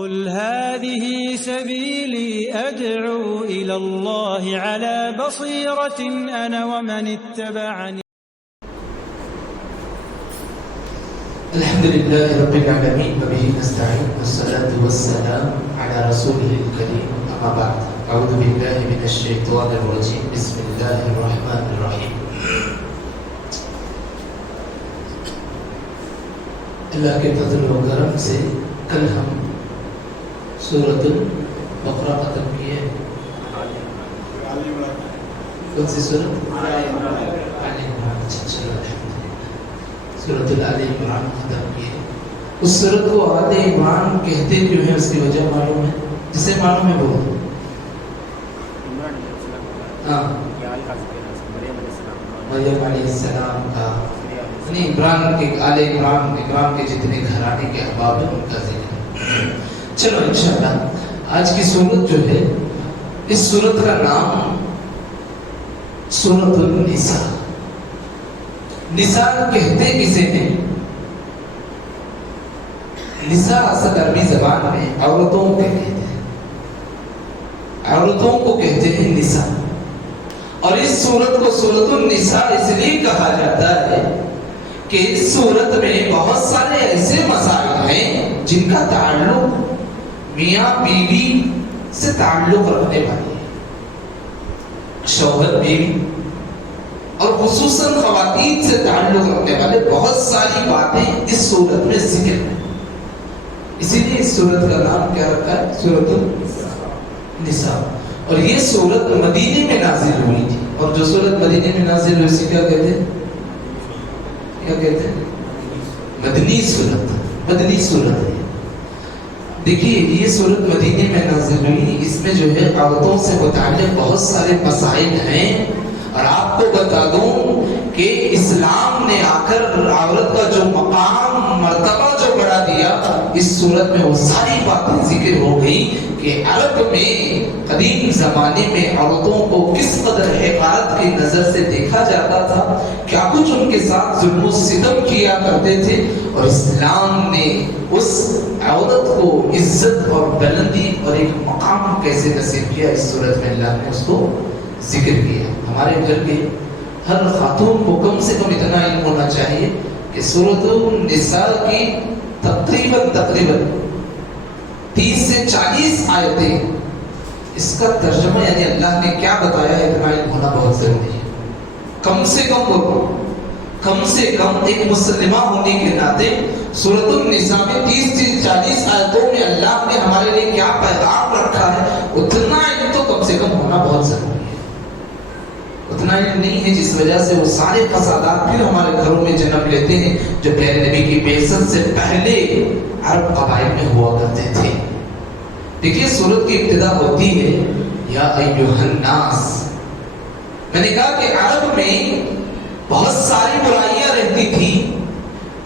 قل هذه سبيلي أدعو إلى الله على بصيرة أنا ومن اتبعني. الحمد لله رب العالمين وبه نستعين والصلاة والسلام على رسوله الكريم أما بعد أعوذ بالله من الشيطان الرجيم بسم الله الرحمن الرحيم. اللہ کے فضل و کرم سے کل ہم سورۃ البقرہ ختم کیے. کون سی سورت؟ آل عمران. سورۃ آل عمران ختم کیے. اس سورت کو آل عمران کہتے کیوں ہیں؟ اس کی وجہ معلوم ہے؟ جسے معلوم ہے وہ مریم علیہ السلام کا عمران کے آل عمران کے جتنے گھرانے کے احباب ہیں ان کا ذکر. چلو انشاءاللہ آج کی سورت جو ہے، اس سورت کا نام سورۃ النساء. نساء کہتے کسے ہیں؟ نساء اصل عربی زبان میں عورتوں کو کہتے ہیں، عورتوں کو کہتے ہیں نساء. اور اس سورت کو سورۃ النساء اس لیے کہا جاتا ہے کہ اس سورت میں بہت سارے ایسے مسائل ہیں جن کا تعلق میاں بیوی سے تعلق رکھنے والے ہیں. شوہر بیوی اور خصوصاً خواتین سے تعلق رکھنے والے بہت ساری باتیں اس سورت میں ذکر ہیں. اسی لیے اس سورت کا نام کیا رکھا ہے؟ سورۃ النساء. اور یہ سورت مدینے میں نازل ہوئی تھی. اور جو سورت مدینے میں نازل ہوئی اسی کیا کہتے ہیں؟ کیا کہتے ہیں؟ مدنی سورت. مدنی سورت ہے. دیکھیے یہ سورت مدینے میں نازل ہوئی. اس میں جو ہے عورتوں سے متعلق بہت سارے مسائل ہیں. اور آپ کو بتا دوں کہ اسلام نے آ کر عورت کا جو مقام مرتبہ جو بڑھا دیا اس صورت میں وہ ساری باتیں ذکر ہو گئی کہ عرب میں قدیم زمانے میں عورتوں کو کس قدر حقارت کی نظر سے دیکھا جاتا تھا، کیا کچھ ان کے ساتھ ظلم و ستم کیا کرتے تھے. اور اسلام نے اس عورت کو عزت اور بلندی اور ایک مقام کیسے نصیب کیا اس صورت میں اللہ نے اس کو ذکر کیا. ہمارے گھر کے ہر خاتون کو کم سے کم اتنا علم ہونا چاہیے کہ سورۃ النساء کی تقریباً 30 سے 40 آیتیں، اس کا ترجمہ یعنی اللہ نے کیا بتایا اتنا علم ہونا بہت ضروری ہے. کم سے کم ایک مسلمہ ہونے کے ناطے سورۃ النساء میں 30 سے 40 آیتوں میں اللہ نے ہمارے لیے کیا پیغام رکھا ہے اتنا علم تو کم سے کم ہونا بہت ضروری ہے. اتنا علم نہیں ہے جس وجہ سے وہ سارے فسادات پھر ہمارے گھروں میں جنم لیتے ہیں جو پیارے نبی کی بعثت سے پہلے عرب قبائل میں ہوا کرتے تھے. دیکھیے سورت کی ابتدا ہوتی ہے یا ایھا الناس. میں نے کہا کہ عرب میں بہت ساری برائیاں رہتی تھی.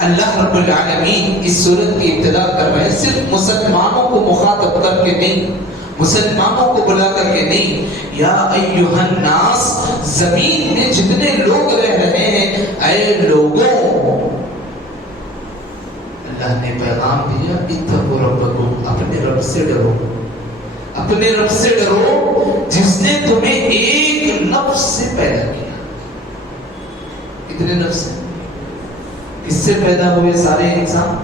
اللہ رب العالمین اس سورت کی ابتدا کر رہے ہیں صرف مسلمانوں کو مخاطب کر کے نہیں، مسلمانوں کو بلا کر کے نہیں. یا ایھا الناس، زمین میں جتنے لوگ رہ رہے ہیں اے لوگوں، اللہ نے پیغام دیا اتقوا ربکم، اپنے رب سے ڈرو. اپنے رب سے ڈرو جس نے تمہیں ایک نفس سے پیدا کیا. کتنے نفس سے؟ کس سے پیدا ہوئے سارے انسان؟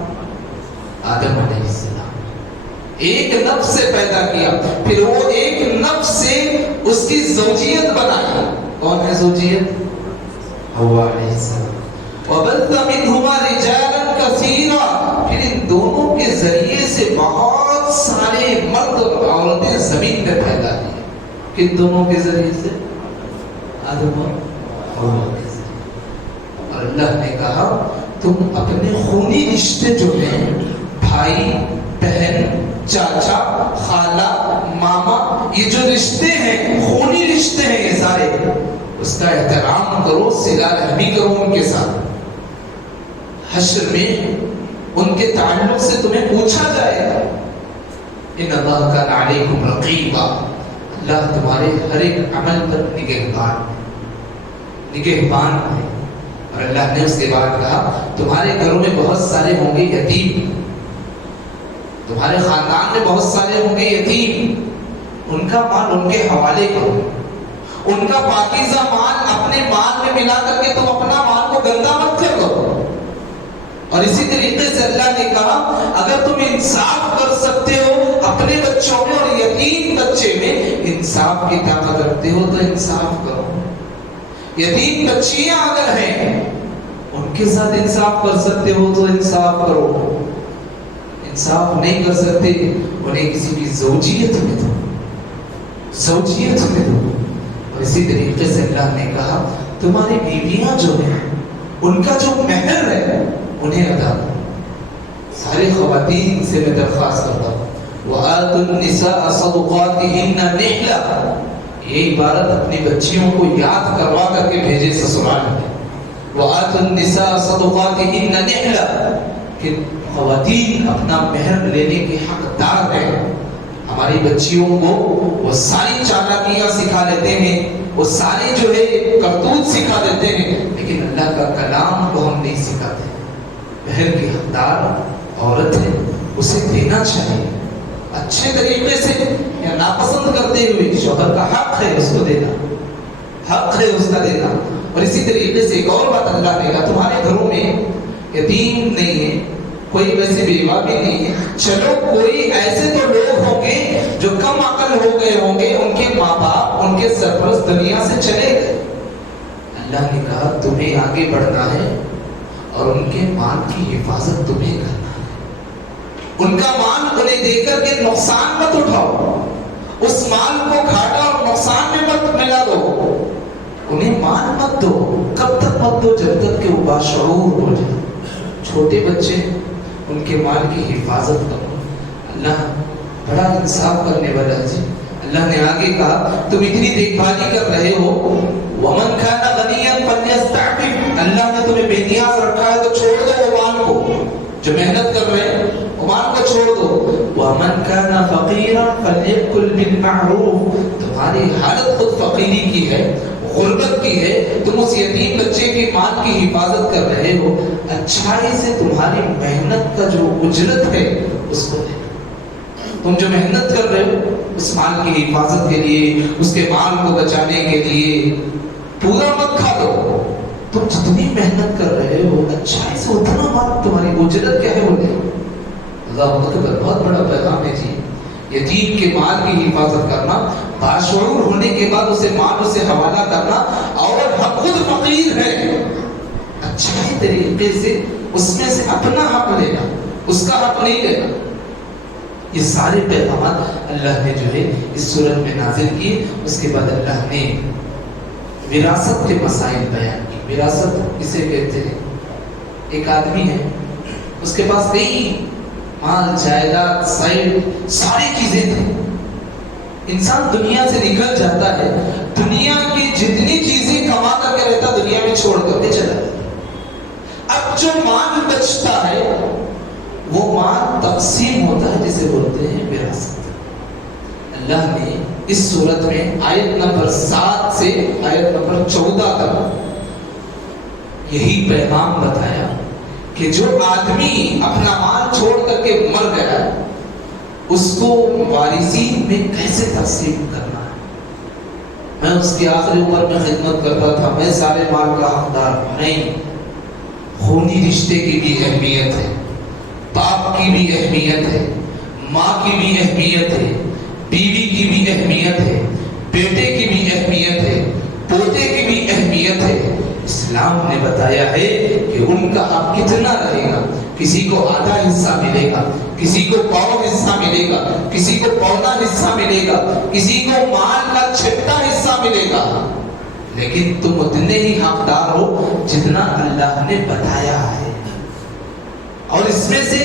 آدم علیہ السلام. ایک نفس سے پیدا کیا، پھر وہ ایک نفس سے اس کی زوجیت بنائی. کون ہے زوجیت؟ حوا علیہ السلام. وَبَثَّ مِنْهُمَا رِجَالًا كَثِيرًا، پھر ان دونوں کے ذریعے سے بہت سارے مرد اور عورتیں زمین میں پیدا ہوئے. کن دونوں کے ذریعے سے؟ آدم اور حوا کے ذریعے. اور اللہ نے کہا تم اپنے خونی رشتے جو ہیں، بھائی بہن، چاچا، خالہ، ماما، یہ جو رشتے ہیں خونی رشتے ہیں یہ سارے، اس کا احترام کرو، صلہ رحمی کرو ان کے ساتھ. حشر میں ان کے تعلق سے تمہیں پوچھا جائے گا. ان اللہ کان علیکم رقیبا، اللہ تمہارے ہر ایک عمل پر نگہبان ہے. اور اللہ نے اس کے بعد کہا تمہارے گھروں میں بہت سارے ہوں گے یتیم، تمہارے خاندان میں بہت سارے ہوں گے یتیم، ان کا مال ان کے حوالے کرو، ان کا پاکیزہ مال اپنے مال میں ملا کر کے تم اپنا مال کو گندا مت کر دو۔ اور اسی طریقے سے اللہ نے کہا اگر تم انصاف کر سکتے ہو اپنے بچوں میں اور یتیم بچے میں انصاف کی طاقت رکھتے ہو تو انصاف کرو۔ یتیم بچیاں اگر ہیں ان کے ساتھ انصاف کر سکتے ہو تو انصاف کرو، انصاف نہیں کر سکتے انہیں کسی کی زوجیت میں دو، زوجیت میں دو۔ اور اسی طریقے سے اللہ نے کہا تمہاری بیویاں جو ہیں ان کا جو مہر ہے انہیں ادا کرو۔ سارے خواتین سے میں درخواست کرتا ہوں وَآتُوا النِّسَاءَ صَدُقَاتِهِنَّ نِحْلَةً، یہ عبارت اپنی بچیوں کو یاد کروا کر کے بھیجے سسرال میں۔ وَآتُوا النِّسَاءَ صَدُقَاتِهِنَّ نِحْلَةً کہ خواتین اپنا مہر لینے کے حقدار ہیں۔ ہماری بچیوں کو وہ ساری چالاکیاں سکھا دیتے ہیں، وہ سارے جو ہے کرتوت سکھا دیتے ہیں، لیکن اللہ کا کلام کو ہم نہیں سکھاتے۔ مہر کی حقدار عورت ہے، اسے دینا چاہیے اچھے طریقے سے، یا ناپسند کرتے ہوئے شوہر کا حق ہے اس کو دینا، حق ہے اس کا دینا۔ اور اسی طریقے سے ایک اور بات اللہ نے کہا تمہارے گھروں میں یتیم نہیں ہے، کوئی ویسے بیوہ بھی نہیں ہے، چلو کوئی ایسے تو لوگ ہوں گے جو کم عقل ہو گئے ہوں گے، ان کے ماں باپ ان کے سرپرست دنیا سے چلے گئے، اللہ نے کہا تمہیں آگے بڑھنا ہے اور ان کے مال کی حفاظت تمہیں کرنا ہے۔ ان کا مال انہیں دے کر کے نقصان مت اٹھاؤ، اس مال کو گھاٹا اور نقصان میں مت ملا دو، انہیں مال مت دو۔ کب تک مت دو؟ جب تک کہ وہ باشعور ہو جائے۔ چھوٹے بچے ان کے مال کی حفاظت کرو۔ اللہ بڑا انصاف کرنے والا ہے جی۔ اللہ نے آگے کہا تم اتنی دیکھ بھالی کر رہے ہو، وَمَنْ كَانَ غَنِيًّا فَلْيَسْتَعْفِفْ، اللہ نے تمہیں بے نیاز رکھا ہے تو چھوڑ دو وہ مال کو، جو محنت کر رہے ہیں وہ مال کو چھوڑ دو۔ وَمَنْ كَانَ فَقِيرًا فَلْيَأْكُلْ بِالْمَعْرُوفِ، تمہاری حالت خود فقیری کی ہے، غربت کی ہے، تم اس یتیم بچے کے مال کی حفاظت کر رہے ہو، اچھائی سے تمہاری محنت کا جو اجرت ہے اس کو دے۔ تم جو محنت کر رہے ہو اس مال کی حفاظت کے لیے، اس کے مال کو بچانے کے لیے پورا مت کھا دو، تم جتنی محنت کر رہے ہو اچھائی سے اتنا مال، تمہاری اجرت کیا ہے وہ دے۔ اللہ اکبر، بہت بڑا پیغام ہے جی۔ یتیم کے مال کی حفاظت کرنا، باشعور ہونے کے بعد اسے مال اسے حوالہ کرنا، اور ہم خود فقیر ہیں، اچھے طریقے سے اس میں سے اپنا حق لینا، اس کا حق نہیں لینا۔ یہ سارے پیغامات اللہ نے جو ہے اس سورت میں نازل کیے۔ اس کے بعد اللہ نے وراثت کے مسائل بیان کی۔ وراثت اسے کہتے ہیں ایک آدمی ہے، اس کے پاس کئی مال جائیداد ساری چیزیں تھیں، انسان دنیا سے نکل جاتا ہے، دنیا کی جتنی چیزیں کما کر کے رہتا دنیا میں چھوڑ کر کے چلا جاتا۔ اب جو مال بچتا ہے وہ مال تقسیم ہوتا ہے، جسے بولتے ہیں وراثت۔ اللہ نے اس صورت میں آیت نمبر 7 سے آیت نمبر 14 تک یہی پیغام بتایا کہ جو آدمی اپنا مال چھوڑ کر کے مر گیا اس کو وارثین میں کیسے تقسیم کرنا ہے۔ میں اس کی آخری عمر میں خدمت کرتا تھا، میں سارے مال کا حقدار نہیں۔ خونی رشتے کی بھی اہمیت ہے، باپ کی بھی اہمیت ہے، ماں کی بھی اہمیت ہے، بیوی کی بھی اہمیت ہے، بیٹے کی بھی اہمیت ہے، پوتے کی بھی اہمیت ہے۔ اسلام نے بتایا ہے کہ ان کا حق کتنا رہے گا۔ کسی کو آدھا حصہ ملے گا، کسی کو پاؤں حصہ ملے گا، کسی کو پونا حصہ ملے گا، کسی کو مال کا چھٹا حصہ ملے گا، لیکن تم اتنے ہی حقدار ہو جتنا اللہ نے بتایا ہے۔ اور اس میں سے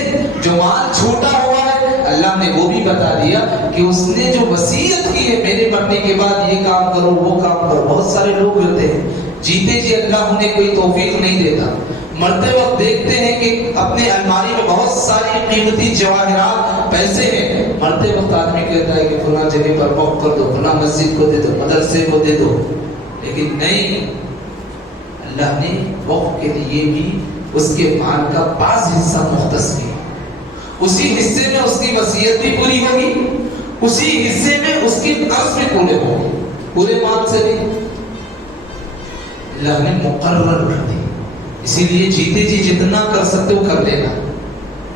جو مال چھوٹا ہوا ہے اللہ نے وہ بھی بتا دیا کہ اس نے جو وصیت کی ہے میرے مرنے کے بعد یہ کام کرو وہ کام کرو۔ بہت سارے لوگ ہوتے ہیں جیتے جی اللہ انہیں کوئی توفیق نہیں دیتا، مرتے وقت دیکھتے ہیں کہ اپنے الماری میں بہت ساری قیمتی جواہرات پیسے ہیں، مرتے وقت آدمی کہتا ہے کہ فلاں جگہ پر وقف کر دو، فلاں مسجد کو دے دو، مدرسے کو دے دو، لیکن نہیں، اللہ نے وقف کے لیے بھی اس کے مال کا بعض حصہ مختص کیا۔ اسی حصے میں اس کی وصیت بھی پوری ہوگی، اسی حصے میں اس کے قرض بھی پورے ہوں گے، پورے مال سے بھی اللہ نے مقرر کر دی۔ اسی لیے جیتے جی جتنا کر سکتے ہو کر لینا،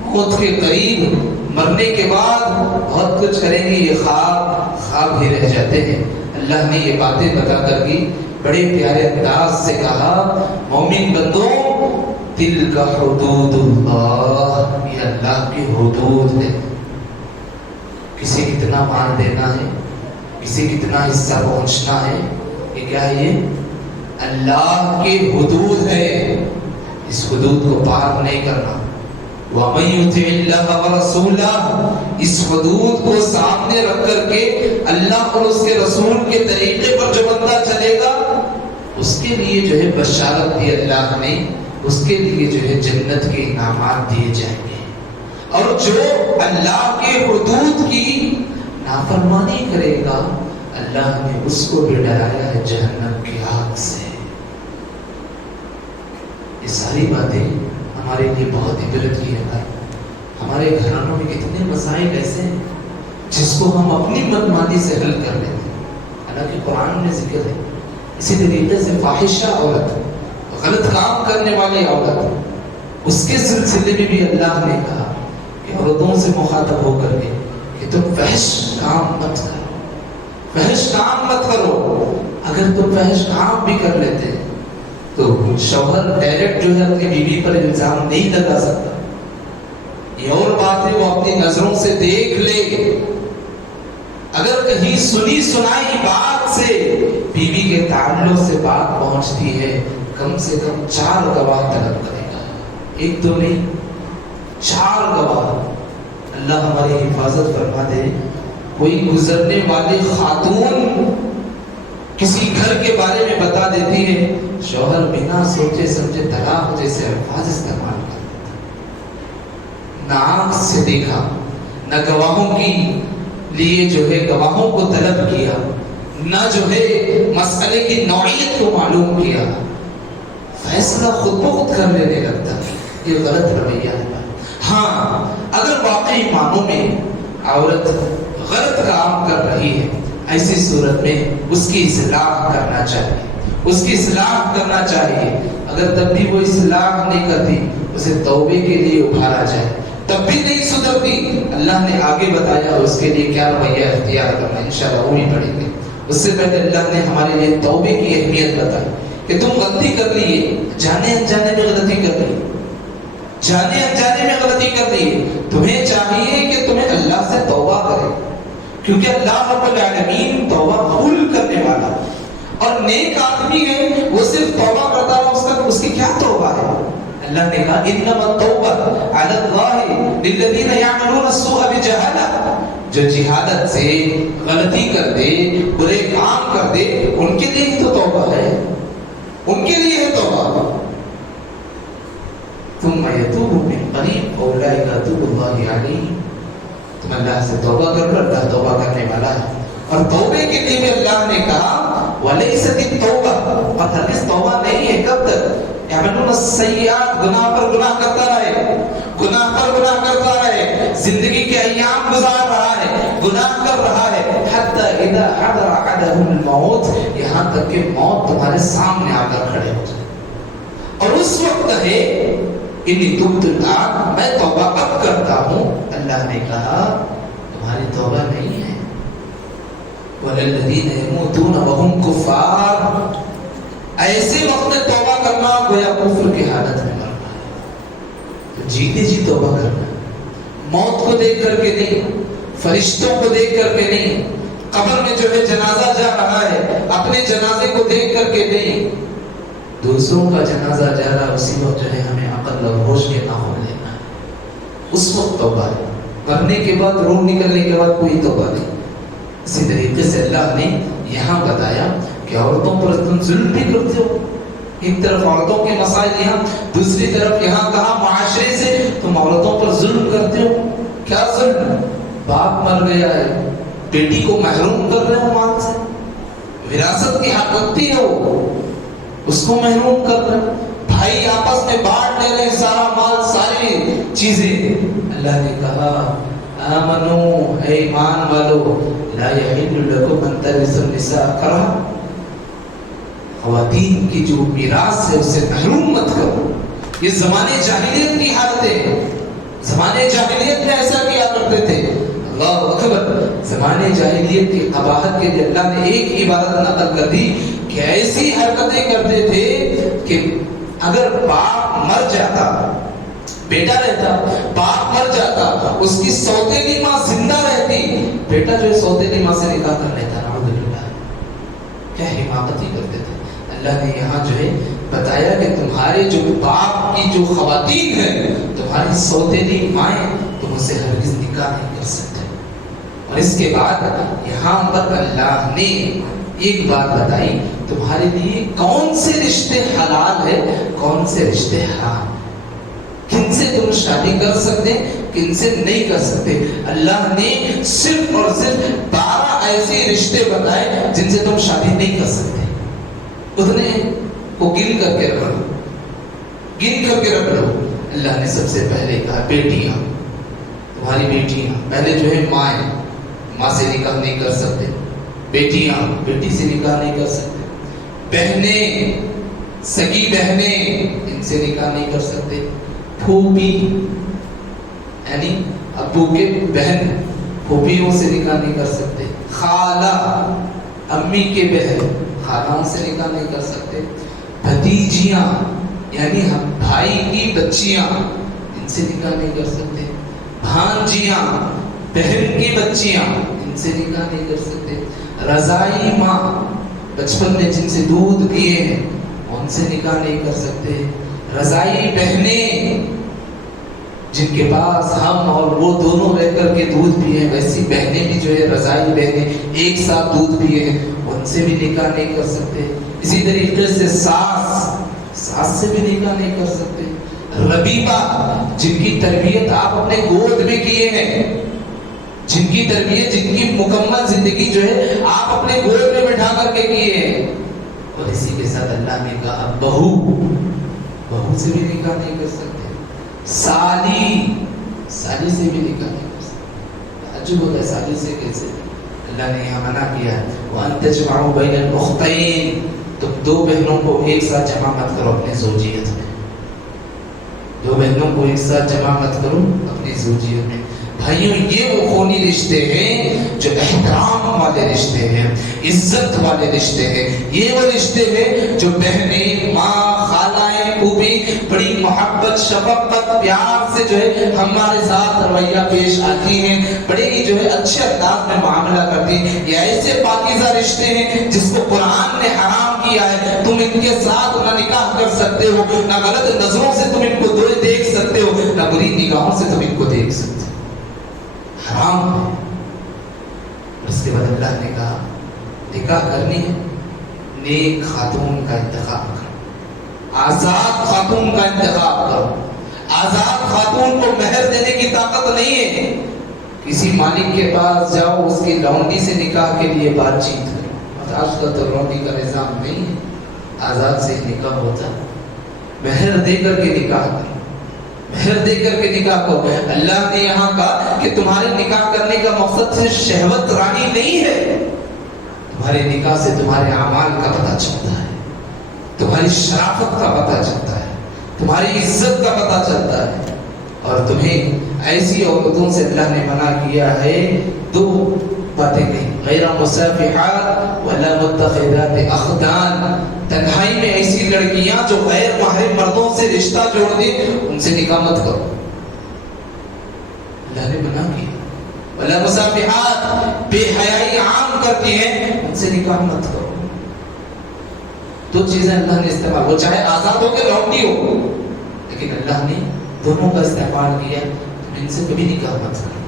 موت کے قریب مرنے کے بعد بہت کچھ کریں گے، یہ خواب ہی رہ جاتے ہیں۔ اللہ نے یہ باتیں بتا کر کی بڑے پیارے انداز سے کہا، مومن بندوں تلک حدود اللہ، یہ اللہ کی حدود ہے۔ کسی کتنا مال دینا ہے، کسی کتنا حصہ پہنچنا ہے، یہ کیا ہے؟ یہ اللہ کی حدود ہے، اس حدود کو پار نہیں کرنا۔ وَمَن يُطِعِ اللَّهَ وَرَسُولَهُ، اس حدود کو سامنے رکھ کر کے اللہ اور اس کے رسول کے طریقے پر جو بندہ چلے گا، اس کے لیے جو ہے بشارت دی اللہ نے، اس کے لیے جو ہے جنت کے انعامات دیے جائیں گے۔ اور جو اللہ کے حدود کی نافرمانی کرے گا، اللہ نے اس کو بھی ڈرایا ہے جہنم کی آگ سے۔ یہ ساری باتیں ہمارے لیے بہت عبرت کی ہے۔ ہمارے گھرانوں میں کتنے مسائل ایسے ہیں جس کو ہم اپنی منمانی سے حل کر لیتے ہیں، حالانکہ قرآن میں ذکر ہے۔ اسی طریقے سے فاحشہ عورت، غلط کام کرنے والی عورت، اس کے سلسلے میں بھی اللہ نے کہا کہ عورتوں سے مخاطب ہو کر کے کہ تم فحش کام مت کرو، فحش کام مت کرو۔ اگر تم فحش کام بھی کر لیتے تو شوہر ڈائریکٹ جو ہے اپنی بیوی پر الزام نہیں لگا سکتا، یہ اور بات ہے وہ اپنی نظروں سے دیکھ لے۔ اگر کہیں سنی سنائی بات سے بیوی کے تعلق سے بات پہنچتی ہے، کم سے کم 4 گواہ طلب کرے گا، 1 2 نہیں، 4 گواہ۔ اللہ ہماری حفاظت فرما دے۔ کوئی گزرنے والی خاتون کسی گھر کے بارے میں بتا دیتی ہے، شوہر بنا سوچے سمجھے طلاق جیسے الفاظ استعمال کر دیتا، نہ آنکھ سے دیکھا، نہ گواہوں کی لیے جو ہے گواہوں کو طلب کیا، نہ جو ہے مسئلے کی نوعیت کو معلوم کیا، فیصلہ خود بخود کر لینے لگتا ہے۔ یہ غلط رویہ ہے۔ ہاں، اگر واقعی معنوں میں عورت غلط کام کر رہی ہے، ایسی صورت میں اس کی اصلاح کرنا چاہیے، اس کی اصلاح کرنا چاہیے۔ اگر تب بھی وہ اصلاح نہیں کرتی، اسے توبے کے لیے ابھارا جائے، تب بھی نہیں سدھرتی، اللہ نے آگے بتایا اس کے لیے کیا رویہ اختیار کرنا ہے، انشاءاللہ وہ بھی پڑھیں گے۔ اس سے پہلے اللہ نے ہمارے لیے توبے کی اہمیت بتائی کہ تم غلطی کر لیے، جانے انجانے میں غلطی کر لی، جانے انجانے میں غلطی کر لی، تمہیں چاہیے کہ تمہیں اللہ سے توبہ کرے، کیونکہ اللہ رب العالمین توبہ قبول کرنے والا اور نیک آدمی ہے، وہ صرف توبہ کرتا ہے، اس کی کیا توبہ ہے؟ اللہ نے کہا انما التوبہ علی اللہ للذین یعملون السوء بجہالہ، جو جہالت سے غلطی کر دے، برے کام کر دے، ان کے لیے ہی تو توبہ ہے، ان کے لیے ہے توبہ۔ ثم یتوب من قریب اولئک یتوب اللہ علیہم، تم اللہ سے توبہ کر لو، اللہ توبہ کرنے والا ہے۔ اور توبے کے لیے بھی اللہ نے کہا وَلَيْسَتِ التَّوْبَةُ، اور ہرگز توبہ نہیں ہے، کب تک؟ یعملون السیئات، گناہ پر گناہ کرتا رہے، گناہ پر گناہ کرتا رہے، زندگی کے ایام گزار رہا ہے، گناہ کر رہا ہے، حتی اذا حضر احدهم الموت، یہاں تک کہ موت تمہارے سامنے آ کر کھڑے ہو جائے، اور اس وقت ہے انی تبت الآن، میں توبہ اب کرتا ہوں۔ اللہ نے کہا تمہاری توبہ نہیں ہے، وَلَلَّذِينَ يَمُوتُونَ وَهُمْ كُفَّارٌ، ایسے وقت میں توبہ کرنا گویا کفر کی حالت میں مرنا ہے۔ تو جیتے جی توبہ کرنا، موت کو دیکھ کر کے نہیں، فرشتوں کو دیکھ کر کے نہیں، قبر میں جو ہے جنازہ جا رہا ہے اپنے جنازے کو دیکھ کر کے نہیں، دوسروں کا جنازہ جا رہا، اسی وقت جو ہے ہمیں عقل اور ہوش کے ناخن لینا ہے، اس وقت توبہ ہے۔ مرنے کے بعد، روح نکلنے کے بعد کوئی توبہ نہیں۔ اسی طریقے سے اللہ نے یہاں بتایا کہ عورتوں پر تم ظلم بھی کرتے ہو، ایک طرف عورتوں کے مسائل یہاں، دوسری طرف یہاں کہا معاشرے سے تم عورتوں پر ظلم کرتے ہو۔ کیا ظلم؟ باپ مر گیا ہے، بیٹی کو محروم کر رہے ہو مال سے، وراثت کی حق رکھتی ہو، اس کو محروم کر رہے، بھائی آپس میں بانٹ لے رہے سارا مال، ساری چیزیں اللہ نے کہا آمنو اے ایمان والو لا یحل لکم ان ترثوا النساء کرہا، خواتین کی جو میراث ہے اسے محروم مت کرو. یہ زمانے جاہلیت کی حالت ہے. زمانے جاہلیت میں ایسا کیا کرتے تھے. اللہ اکبر. زمانے جاہلیت کی قباحت کے لیے اللہ نے ایک عبارت نقل کر دی کہ ایسی حرکتیں کرتے تھے کہ اگر باپ مر جاتا، بیٹا رہتا، باپ مر جاتا، اس کی سوتیلی ماں زندہ رہتی، بیٹا جو ہے سوتیلی ماں سے نکاح کر لیتا. نعوذ باللہ. کیا حماقتی کرتے تھے. اللہ نے یہاں جو ہے بتایا کہ تمہارے جو باپ کی جو خواتین ہیں، تمہاری سوتیلی مائیں، تم اسے ہرگز نکاح نہیں کر سکتے. اور اس کے بعد یہاں پر اللہ نے ایک بات بتائی، تمہارے لیے کون سے رشتے حلال ہے، کون سے رشتے حرام، کن سے تم شادی کر سکتے، کن سے نہیں کر سکتے. اللہ نے صرف اور صرف 12 ایسے رشتے بتائے جن سے تم شادی نہیں کر سکتے. اتنے کو گن کر کے رکھ لو، گن کر کے رکھ لو. اللہ نے سب سے پہلے کہا بیٹیاں، تمہاری بیٹیاں. پہلے جو ہے ماں سے نکاح نہیں کر سکتے، بیٹیاں بیٹی سے نکاح نہیں کر سکتے، بہنیں، سگی بہنیں، ان سے نکاح نہیں کر سکتے، پھوپھی یعنی ابو کے بہن، پھوپھیوں سے نکاح نہیں کر سکتے، خالہ امی کے بہن، خالوں سے نکاح نہیں کر سکتے، بھتیجیاں یعنی بھائی کی بچیاں، ان سے نکاح نہیں کر سکتے، بھانجیاں بہن کی بچیاں، ان سے نکاح نہیں کر سکتے، رضائی ماں بچپن میں جن سے دودھ پیے ہیں ان سے نکاح نہیں کر سکتے، رضائی بہنیں جن کے پاس ہم اور وہ دونوں رہ کر کے دودھ پیے ہیں، ویسی بہنیں بھی جو ہے رضائی بہنیں ایک ساتھ دودھ پیے ہیں، ان سے بھی نکاح نہیں کر سکتے. اسی طریقے سے ساس سے بھی نکاح نہیں کر سکتے. ربیبہ جن کی تربیت آپ اپنے گود میں کیے ہیں، جن کی تربیت، جن کی مکمل زندگی جو ہے آپ اپنے گود میں بٹھا کر کے کیے ہیں. اور اسی کے ساتھ اللہ نے کہا بہو سے بھی نکاح نہیں کر سکتے، سالی سے بھی نکاح نہیں کر سکتے. عجب ہوتا ہے سالی سے کیسے. اللہ نے یہاں منع کیا ہے وَأَن تَجْمَعُوا بَيْنَ الْأُخْتَيْنِ، تم دو بہنوں کو ایک ساتھ جمع مت کرو اپنے زوجیت میں. دو بہنوں کو ایک ساتھ جمع مت کرو اپنی زوجیت میں. بھائیوں یہ وہ خونی رشتے ہیں جو احترام والے رشتے ہیں، عزت والے رشتے ہیں. یہ وہ رشتے ہیں جو بہنیں، ماں، خالائیں، پھوپھی بڑی محبت، شفقت، پیار سے جو ہے ہمارے ساتھ رویہ پیش آتی ہیں، بڑے ہی جو ہے اچھے انداز میں معاملہ کرتی ہیں. یہ ایسے پاکیزہ رشتے ہیں جس کو قرآن نے حرام کیا ہے. تم ان کے ساتھ نہ نکاح کر سکتے ہو، نہ غلط نظروں سے تم ان کو دیکھ سکتے ہو، نہ بری نگاہوں سے تم ان کو دیکھ سکتے ہو. حرام ہے. اس کے بعد اللہ نے کہا نکاح کرنی ہے نیک خاتون کا انتخاب کرو، آزاد خاتون کا انتخاب کرو. آزاد خاتون کو مہر دینے کی طاقت نہیں ہے. کسی مالک کے پاس جاؤ، اس کی لونڈی سے نکاح کے لیے بات چیت کرو. آج کل تو لونڈی کا نظام نہیں ہے، آزاد سے نکاح ہوتا ہے. مہر دے کر کے نکاح کرو، مہر دے کر کے نکاح کو. اللہ نے یہاں کہا کہ تمہارے نکاح کرنے کا مقصد سے شہوت رانی نہیں ہے. تمہارے نکاح سے تمہارے اعمال کا پتہ چلتا ہے، تمہاری شرافت کا پتہ چلتا ہے، تمہاری عزت کا پتہ چلتا ہے. اور تمہیں ایسی عورتوں سے اللہ نے منع کیا ہے. دو باتیں کہیں، غیر مصافحات ولا متخذات اخدان. تنہائی میں ایسی لڑکیاں جو غیر محرم مردوں سے رشتہ جوڑ دیں ان سے نکاح مت کرو. اللہ نے منع کیا. ولا مصافحات، بے حیائی عام کرتی ہیں ان سے نکاح مت کرو. دو چیزیں اللہ نے استعمال، وہ چاہے آزاد ہو کے لونڈی ہو، لیکن اللہ نے دونوں کا استعمال کیا. تم ان سے کبھی نکاح مت کرو.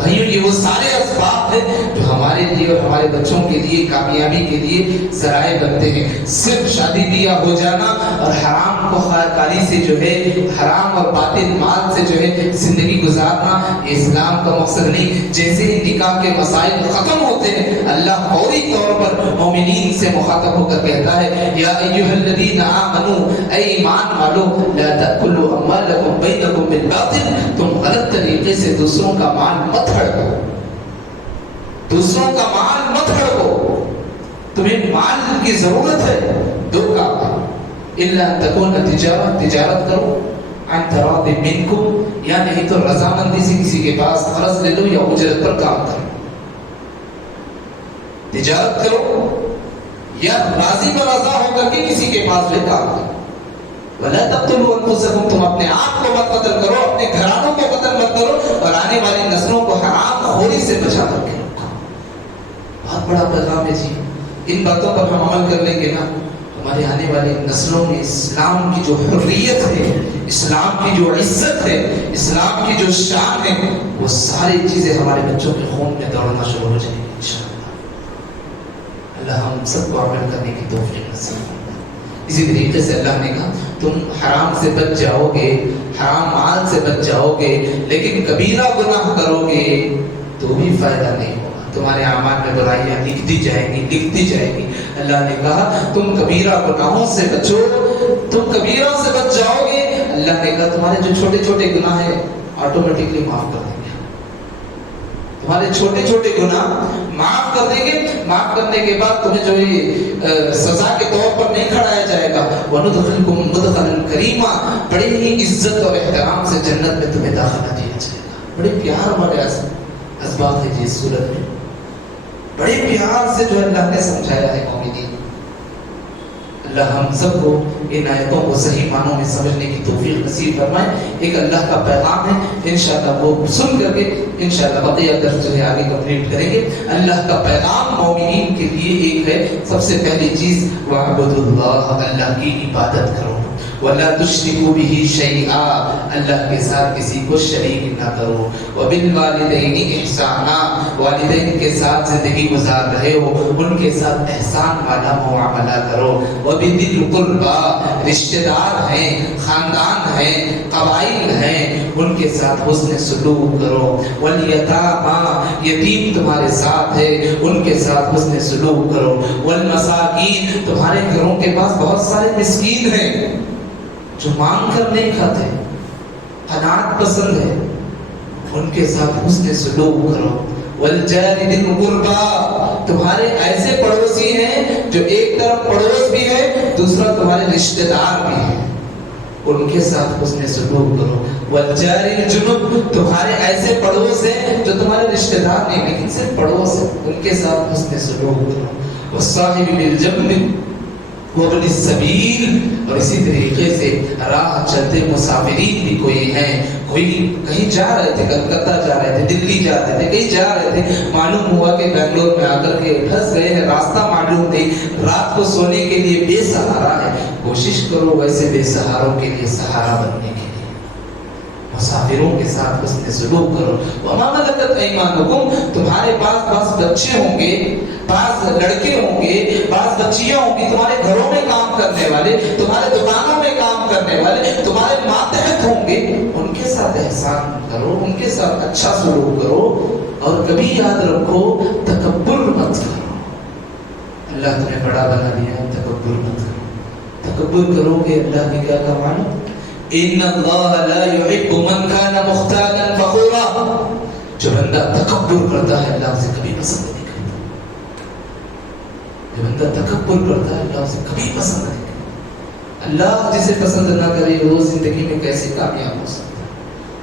بھائیوں یہ وہ سارے اسباب ہیں جو ہمارے لیے اور ہمارے بچوں کے لیے کامیابی کے لیے ذرائع بنتے ہیں. صرف شادی بیاہ ہو جانا اور حرام کو کاری سے جو ہے حرام اور باطل مال سے جو ہے زندگی گزارنا یہ اسلام کا مقصد نہیں. جیسے ہی نکاح کے مسائل ختم ہوتے ہیں اللہ فوری طور پر مومنین سے مخاطب ہو کر کہتا ہے یا ایھا الذین آمنوا اے ایمان والو لا تأکلوا اموالکم بینکم بالباطل تم غلط طریقے سے دوسروں کا مال مت ہڑپو. دوسروں کا مال مت ہڑپو. تمہیں مال کی ضرورت ہے دو کام الا ان تکون تجارت کرو عن تراض منکم یا نہیں تو رضامندی سے کسی کے پاس قرض لے لو یا اجرت پر کام کرو. تجارت کرو یا راضی پر رضا ہو کر کے کسی کے پاس لے کام کرو. وَلَا تَقْتُلُوا أَنفُسَكُمْ تم اپنے آپ کو مت قتل کرو, اپنے گھرانوں کو قتل مت کرو اور آنے والی نسلوں کو حرام خوری سے بچا کر کے رکھو. بہت بڑا پیغام ہے جی. ان باتوں پر ہم عمل کر لیں گے نا ہمارے آنے والی نسلوں میں اسلام کی جو حریت ہے, اسلام کی جو عزت ہے, اسلام کی جو شان ہے وہ ساری چیزیں ہمارے بچوں کے خون میں دوڑنا شروع ہو جائیں گی انشاءاللہ. اللہ ہم سب کو عمل کرنے کی توفیق نصیب فرمائے. اسی طریقے سے اللہ نے کہا تم حرام سے بچ جاؤ گے, حرام مال سے بچ جاؤ گے, لیکن کبیرہ گناہ کرو گے تو بھی فائدہ نہیں ہوگا. تمہارے اعمال میں برائیاں لکھتی جائیں گی. اللہ نے کہا تم کبیرہ گناہوں سے بچو, تم کبیروں سے بچ جاؤ گے. اللہ نے کہا تمہارے جو چھوٹے چھوٹے گناہ ہیں آٹومیٹکلی معاف کر دیں گے. تمہارے چھوٹے چھوٹے گناہ معاف کر دیں گے. معاف کرنے کے بعد تمہیں جو یہ سزا کے طور پر نہیں کھڑایا جائے گا. وَنُدْخِلْكُمْ مُدْخَلًا كَرِيمًا بڑے ہی عزت اور احترام سے جنت میں تمہیں داخلہ دیا جائے گا. بڑے پیار والے اسباب ہے جی اس صورت میں. بڑے پیار سے جو اللہ نے سمجھایا ہے مومنین. اللہ ہم سب کو ان آیتوں کو صحیح معنوں میں سمجھنے کی توفیق نصیب فرمائے. ایک اللہ کا پیغام ہے, انشاءاللہ وہ سن کر کے انشاءاللہ بقیہ درس جو ہے آگے کمپلیٹ کریں گے. اللہ کا پیغام مومنین کے لیے ایک ہے, سب سے پہلی چیز وَاعْبُدُوا اللَّهَ اللہ کی عبادت کرو. وَلَا تُشْرِكُوا بِهِ شَيْئًا اللہ کے ساتھ کسی کو شریک نہ کرو. وَبِالْوَالِدَيْنِ إِحْسَانًا والدین کے ساتھ زندگی گزار رہے ہو ان کے ساتھ احسان والا معاملہ کرو. وَبِذِي الْقُرْبَى رشتہ دار ہیں, خاندان ہیں, قبائل ہیں, ان کے ساتھ حسن سلوک کرو. وَالْيَتَامَى یتیم تمہارے ساتھ ہے ان کے ساتھ حسن سلوک کرو. وَالْمَسَاكِينَ تمہارے گھروں کے پاس بہت سارے مسکین ہیں جو مانگ کر نہیں کھاتے, قناعت پسند ہے, ان کے ساتھ حسن سلوک کرو. وَالْجَارِ ذِي الْقُرْبَى تمہارے ایسے پڑوسی ہیں جو ایک طرف پڑوس بھی ہے دوسرا تمہارے رشتہ دار بھی ہے, ان کے ساتھ حسن سلوک کرو. وَالْجَارِ الْجُنُبِ تمہارے ایسے پڑوس ہیں جو تمہارے رشتہ دار نہیں لیکن صرف پڑوس ہیں, ان کے ساتھ حسن سلوک کرو. وَالصَّاحِبِ بِالْجَنبِ وَابْنِ السَّبِيلِ اور اسی طریقے سے راہ چلتے مسافرین بھی کوئی ہیں, کوئی کہیں جا رہے تھے, کلکتہ جا رہے تھے, دلی جا رہے تھے, کہیں جا رہے تھے, معلوم ہوا کہ بنگلور میں آ کر کے پھنس گئے ہیں, راستہ معلوم نہیں, رات کو سونے کے لیے بے سہارا ہے. کوشش کرو ویسے بے سہاروں کے لیے سہارا بننے کے لیے. مسافروں کے ساتھ حسن سلوک کرو. وَمَا مَلَكَتْ أَيْمَانُكُمْ تمہارے پاس بچے ہوں گے, بعض لڑکے ہوں گے, بعض بچیاں ہوں گی, تمہارے گھروں میں کام کرنے والے, تمہارے دکانوں میں کام کرنے والے, تمہارے ماتحت ہوں گے, ان کے ساتھ احسان کرو, ان کے ساتھ اچھا سلوک کرو. اور کبھی یاد رکھو تکبر مت کرو. اللہ تمہیں بڑا بنا دیا, تکبر مت کرو. تکبر کرو گے اللہ نے کیا کہا معلوم, ان اللہ لا يحب من كان مختالا فخورا جو بندہ تکبر کرتا ہے اللہ اسے کبھی پسند نہیں کرتا. جو بندہ تکبر کرتا ہے اللہ اسے کبھی پسند نہیں کرتا. اللہ جسے پسند نہ کرے وہ زندگی میں کیسے کامیاب ہو سکتا ہے,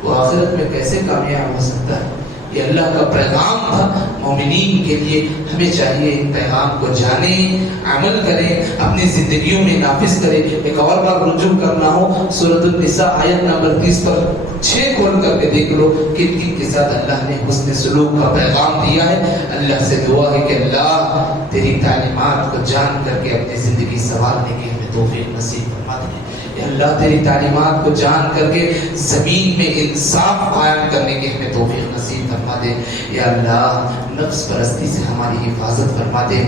وہ آخرت میں کیسے کامیاب ہو سکتا ہے. یہ اللہ کا پیغام تھا مومنین کے لیے. ہمیں چاہیے ان پیغام کو جانیں, عمل کریں, اپنی زندگیوں میں نافذ کریں. ایک اور بار رجوع کرنا ہو سورۃ النساء آیت نمبر 30 پر 6 کھول کر کے دیکھ لو کہ کن کے ساتھ اللہ نے حسن سلوک کا پیغام دیا ہے. اللہ سے دعا ہے کہ اللہ تیری تعلیمات کو جان کر کے اپنی زندگی سنوارنے کی ہمیں توفیق نصیب فرما دے. یا اللہ تیری تعلیمات کو جان کر کے زمین میں انصاف قائم کرنے کی ہمیں توفیق نصیب فرما دے. یا اللہ نفس پرستی سے ہماری حفاظت فرما دے،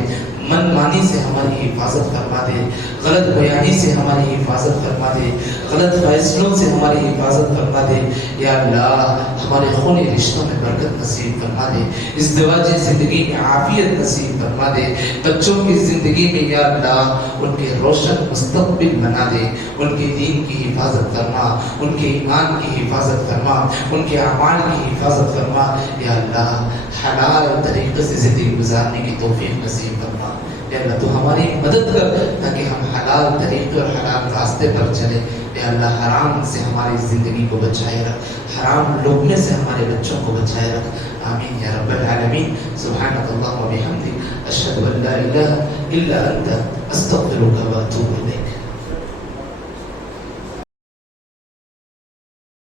من مانی سے ہماری حفاظت فرما دے، غلط بیانی سے ہماری حفاظت فرما دے، غلط فیصلوں سے ہماری حفاظت فرما دے. یا اللہ ہمارے خونی رشتوں میں برکت نصیب فرما دے، ازدواجی زندگی میں عافیت نصیب فرما دے، بچوں کی زندگی میں یا اللہ ان کے روشن مستقبل بنا دے، ان کے دین کی حفاظت فرما، ان کے ایمان کی حفاظت فرما، ان کے اعمال کی حفاظت فرما. یا اللہ حلال طریقے سے زندگی گزارنے کی توفیق نصیب فرما. یا اللہ تو ہماری مدد کر تاکہ ہم حلال طریقے اور حلال راستے پر چلیں. یا اللہ حرام سے ہماری زندگی کو بچائے رکھ، حرام لقمے سے ہمارے بچوں کو بچائے رکھ. آمین یا رب العالمین. سبحانک اللہم و بحمدک، اشہد ان لا الہ الا انت، استغفرک و اتوب الیک.